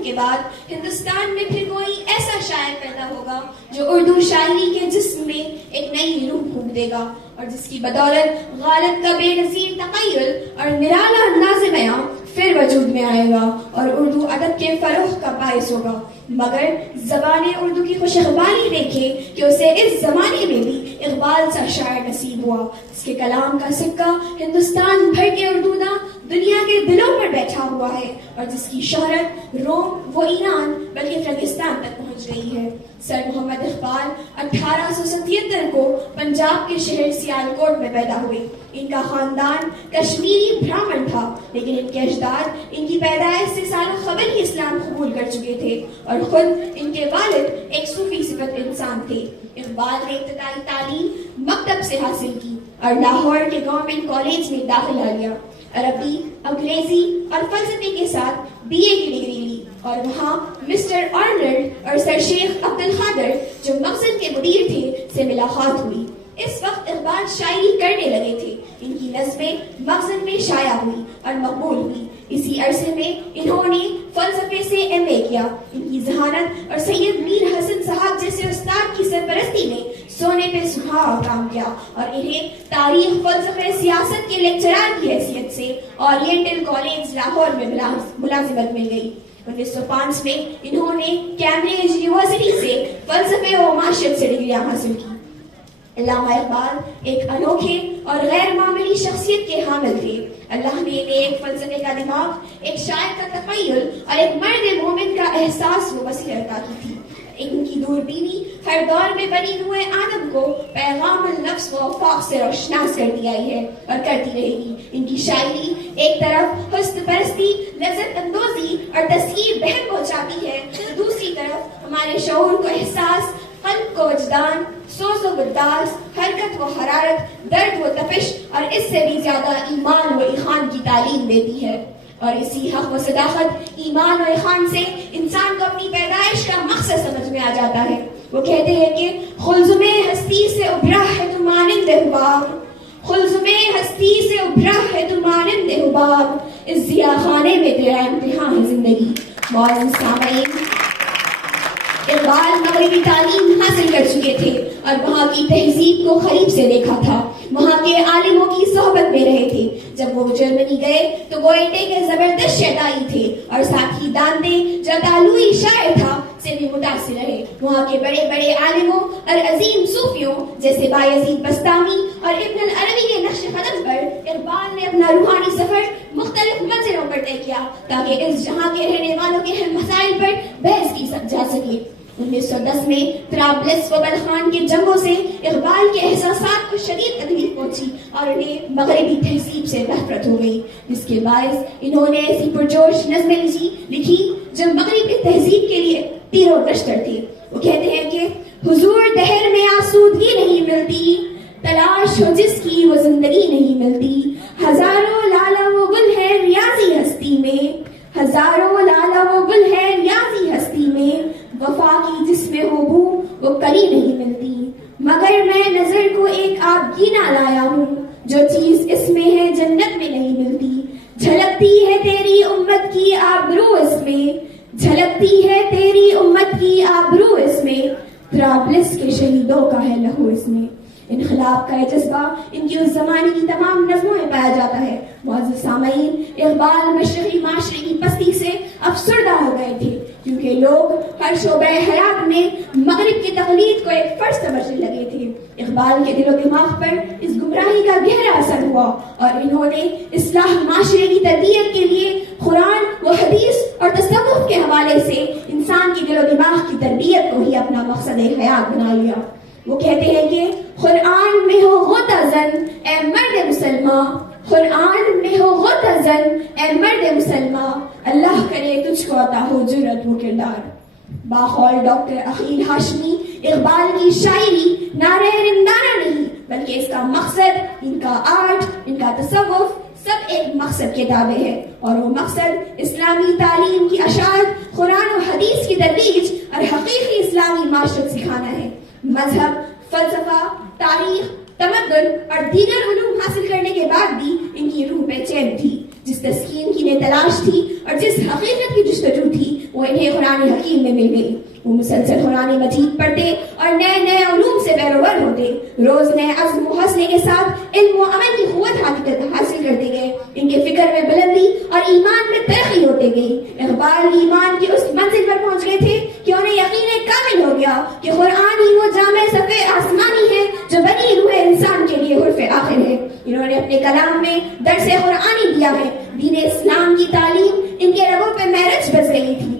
علوم کے بعد ہندوستان میں پھر کوئی ایسا شاعر پیدا ہوگا جو اردو شاعری کے جسم میں ایک نئی روح پھونک دے گا، اور جس کی بدولت غالب کا بے نظیر تخیل اور نرالا انداز بیاں پھر وجود میں آئے گا اور اردو ادب کے فروغ کا باعث ہوگا۔ مگر زبان اردو کی خوش اقبالی دیکھے کہ اسے اس زمانے میں بھی اقبال سا شاعر نصیب ہوا، اس کے کلام کا سکہ ہندوستان بھر کے اردو داں دنیا کے دلوں پر بیٹھا ہوا ہے، اور جس کی شہرت روم و ایران بلکہ فرنگستان تک پہنچ گئی ہے۔ سر محمد اقبال 1877 کو پنجاب کے شہر سیالکوٹ میں پیدا ہوئے۔ ان کا خاندان کشمیری برہمن تھا، لیکن ان کے اجداد ان کی پیدائش سے سالوں قبل ہی اسلام قبول کر چکے تھے، اور خود ان کے والد ایک صوفی صفت انسان تھے۔ اقبال نے ابتدائی تعلیم مکتب سے حاصل کی اور لاہور کے گورنمنٹ کالج میں داخلہ لیا۔ عربی، انگریزی اور فلسفے کے ساتھ BA کی ڈگری لی، اور وہاں مسٹر آرنلڈ اور سر شیخ عبد القادر جو مخزن کے مدیر تھے سے ملاقات ہوئی۔ اس وقت اقبال شاعری کرنے لگے تھے۔ ان کی نظمیں مخزن میں شائع ہوئی اور مقبول ہوئی۔ اسی عرصے میں انہوں نے فلسفے سے MA کیا۔ ان کی ذہانت اور سید میر حسن صاحب جیسے استاد کی سرپرستی میں سونے پہ سہاگا کام کیا، اور انہیں تاریخ، فلسفے، سیاست کے لیکچرار کی حیثیت سے اورینٹل کالج لاہور میں ملازمت مل گئی۔ 1905 میں انہوں نے کیمبرج یونیورسٹی سے فلسفے و معاشرت سے ڈگریاں حاصل کی۔ علامہ اقبال ایک انوکھے اور غیر معمولی شخصیت کے حامل تھے۔ اللہ نے انہیں ایک فلسفے کا دماغ، ایک شاعر کا تخیل اور ایک مرد مومن کا احساس و بصیرت عطا کی تھی۔ ان کی دوربینی ہر دور میں بنی ہوئے آدم کو پیغام النفس و افاق سے روشناس کرتی آئی ہے اور کرتی رہے گی۔ ان کی شاعری ایک طرف حسن پرستی، لذت اندوزی اور تصویر بہم پہنچاتی ہے، دوسری طرف ہمارے شعور کو احساس، قلب کو وجدان، سوز و گداز، حرکت کو حرارت، درد و تپش اور اس سے بھی زیادہ ایمان و ایقان کی تعلیم دیتی ہے۔ اور اسی حق و صداقت، ایمان و ایقان سے انسان کو اپنی پیدائش کا مقصد سمجھ میں آ جاتا ہے۔ وہ کہتے ہیں کہ خلزم ہستی سے ابھرا ہے تو مانند حباب، خلزم ہستی سے ابھرا ہے تو مانند حباب، اس ضیاء خانے میں تیرا امتحان ہے زندگی۔ معزز سامعین، اقبال مغربی تعلیم حاصل کر چکے تھے اور وہاں کی تہذیب کو قریب سے دیکھا تھا، وہاں کے عالموں کی صحبت میں رہے تھے۔ جب وہ جرمنی گئے تو گوئٹے کے زبردست شیدائی تھے، اور ساتھ ہی دانتے جو تالوئی شاعر تھا سے بھی متاثر رہے۔ وہاں کے بڑے بڑے عالموں اور عظیم صوفیوں جیسے بایزید بستامی اور ابن العربی کے نقش قدم پر اقبال نے اپنا روحانی سفر مختلف منزلوں پر طے کیا، تاکہ اس جہاں کے رہنے والوں کے اہم مسائل پر بحث کی جا سکے۔ 1910 میں طرابلس و بلخان کی جنگوں سے اقبال کے احساسات کو شدید تکلیف پہنچی اور انہیں مغربی تہذیب سے نفرت ہو گئی، جس کے باعث انہوں نے ایسی پرجوش نظمیں لکھی جو مغربی تہذیب کے لیے تیر و نشتر تھی۔ وہ کہتے ہیں کہ حضور دہر میں آسودگی نہیں ملتی، تلاش ہو جس کی وہ زندگی نہیں ملتی، ہزاروں لالا و گل ہے ریاضی ہستی میں، ہزاروں لالا و گل ہے ریاضی ہستی میں، وفا کی جس میں ہو بو وہ کلی نہیں ملتی، مگر میں نظر کو ایک آبگینہ لایا ہوں، جو چیز اس میں ہے جنت میں نہیں ملتی، جھلکتی ہے تیری امت کی آبرو اس میں، جھلکتی ہے تیری امت کی آبرو اس میں، طرابلس کے شہیدوں کا ہے لہو اس میں۔ انقلاب کا یہ جذبہ ان کی اس زمانے کی تمام نظموں میں پایا جاتا ہے۔ معزز سامعین، اقبال مشرقی معاشرے کی پستی سے افسردہ ہو گئے تھے، کیونکہ لوگ ہر شعبہ حیات میں مغرب کی تقلید کو ایک فرض سمجھنے لگے تھے۔ اقبال کے دل و دماغ پر اس گمراہی کا گہرا اثر ہوا، اور انہوں نے اصلاح معاشرے کی تربیت کے لیے قرآن و حدیث اور تصوف کے حوالے سے انسان کی دل و دماغ کی تربیت کو ہی اپنا مقصد حیات بنا لیا۔ وہ کہتے ہیں کہ قرآن میں ہو غوطہ زن اے مرد مسلمان، قرآن میں ہو غوطہ زن اے مرد مسلمان، اللہ کرے تجھ کو عطا ہو جرأت و کردار۔ باقول ڈاکٹر عقیل ہاشمی، اقبال کی شاعری نعرہ رندانہ نہیں بلکہ اس کا مقصد، ان کا آرٹ، ان کا تصوف سب ایک مقصد کے تابع ہے، اور وہ مقصد اسلامی تعلیم کی اشاعت، قرآن و حدیث کی ترویج اور حقیقی اسلامی معاشرت سکھانا ہے۔ مذہب، فلسفہ، تاریخ، تمدن اور دیگر علوم حاصل کرنے کے بعد بھی ان کی روح بے چین تھی۔ جس تسکین کی انہیں تلاش تھی اور جس حقیقت کی جستجو تھی وہ انہیں قرآن حکیم میں مل گئی. وہ مسلسل قرآن مجید پڑھتے اور نئے نئے علوم سے بیروور ہوتے. روز نئے عزم و حوصلے کے ساتھ علم و عمل کی قوت حاصل کرتے گئے. ان کے فکر میں بلندی اور ایمان میں ترقی ہوتے گئی. اقبال ایمان کی اس منزل پر پہنچ گئے تھے کہ انہیں یقین کامل ہو گیا کہ قرآن ہی وہ جامع صفحے آسمانی ہے جو بنی روح انسان کے لیے حرف آخر ہے. انہوں نے اپنے کلام میں درس قرآنی دیا ہے. دین اسلام کی تعلیم ان کے رگوں پہ معرج بس گئی تھی.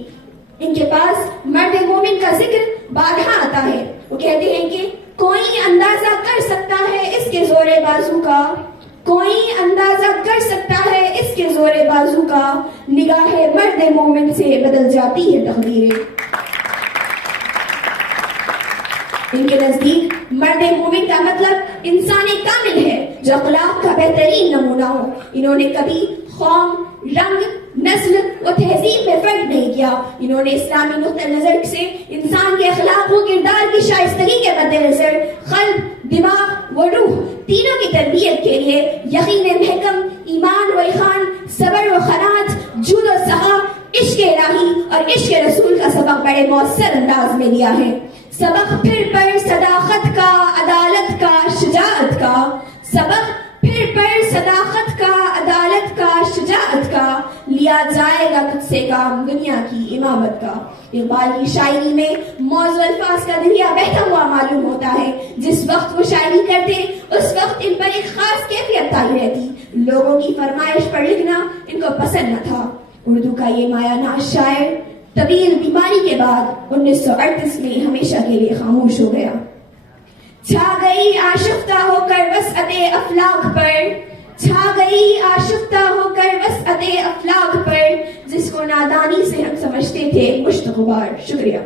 ان کے پاس مرد مومن کا ذکر بارہا آتا ہے. وہ کہتے ہیں کہ کوئی اندازہ کر سکتا ہے اس کے زور بازو کا, کوئی اندازہ کر سکتا ہے اس کے زور بازو کا, نگاہ مرد مومن سے بدل جاتی ہے تقدیریں. ان کے نزدیک مرد مومن کا مطلب انسان کامل ہے جو اخلاق کا بہترین نمونہ ہو. انہوں نے کبھی قوم, رنگ, نسل و تہذیب میں فرق نہیں کیا. انہوں نے اسلامی نقطہ نظر سے انسان کے اخلاق و کردار کی شائستگی کے مد نظر قلب, دماغ و روح تینوں کی تربیت کے لیے یقین محکم, ایمان و ایقان, صبر و قناعت, جود و سخا, عشق الہی اور عشق رسول کا سبق بڑے مؤثر انداز میں لیا ہے. سبق پھر پر صداقت کا, عدالت کا, شجاعت کا, سبق پھر پر صداقت کا, عدالت کا, شجاعت کا, لیا جائے گا تجھ سے کام دنیا کی امامت کا. اقبال کی شاعری میں موضوع الفاظ کا دریا بہتا ہوا معلوم ہوتا ہے. جس وقت وہ شاعری کرتے اس وقت ان پر ایک خاص کیفیت تاری رہتی. لوگوں کی فرمائش پر لکھنا ان کو پسند نہ تھا. اردو کا یہ مایہ ناز شاعر طویل بیماری کے بعد 1938 میں ہمیشہ کے لیے خاموش ہو گیا. چھا گئی آشفتہ ہو کر وسعت افلاک پر, چھا گئی آشفتہ ہو کر وسعت افلاک پر, جس کو نادانی سے ہم سمجھتے تھے مشت غبار. شکریہ.